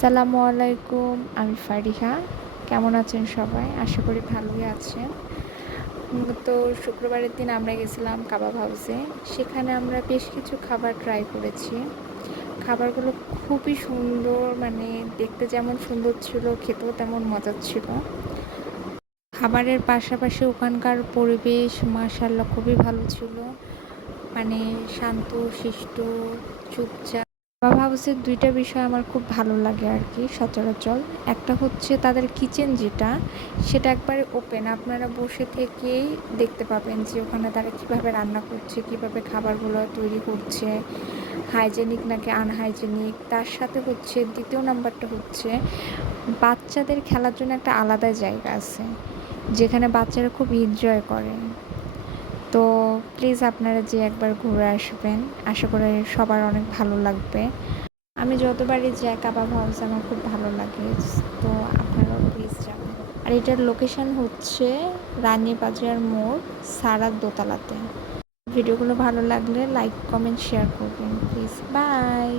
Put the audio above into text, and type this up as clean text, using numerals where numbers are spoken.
সালামু আলাইকুম, আমি ফারিহা। কেমন আছেন সবাই? আশা করি ভালোই আছেন। তো শুক্রবারের দিন আমরা গেছিলাম কাবাব হাউসে। সেখানে আমরা বেশ কিছু খাবার ট্রাই করেছি। খাবারগুলো খুবই সুন্দর, মানে দেখতে যেমন সুন্দর ছিল, খেতেও তেমন মজার ছিল। খাবারের পাশাপাশি ওখানকার পরিবেশ মাশাআল্লাহ খুবই ভালো ছিল। মানে শান্ত, শিষ্ট, চুপচাপ। কাবাব হাউসের ২ টা বিষয় আমার খুব ভালো লাগে আরকি সচরাচর। একটা হচ্ছে তাদের কিচেন যেটা, সেটা একবারে ওপেন। আপনারা বসে থেকেই দেখতে পাবেন যে ওখানে তারা কীভাবে রান্না করছে, কীভাবে খাবারগুলো তৈরি করছে, হাইজেনিক নাকি আনহাইজেনিক। তার সাথে হচ্ছে ২য় নাম্বারটা হচ্ছে বাচ্চাদের খেলার জন্য একটা আলাদা জায়গা আছে, যেখানে বাচ্চারা খুব এনজয় করে। তো প্লিজ আপনারা যেয়ে একবার ঘুরে আসবেন। আশা করি সবার অনেক ভালো লাগবে। আমি যতবারই যাই কাবাব হাউস আমার খুব ভালো লাগে। তো আপনারাও প্লিজ যাবেন। আর এটার লোকেশন হচ্ছে রানীবাজার মোড়, সারার দোতলাতে। ভিডিওগুলো ভালো লাগলে লাইক, কমেন্ট, শেয়ার করবেন প্লিজ। বাই।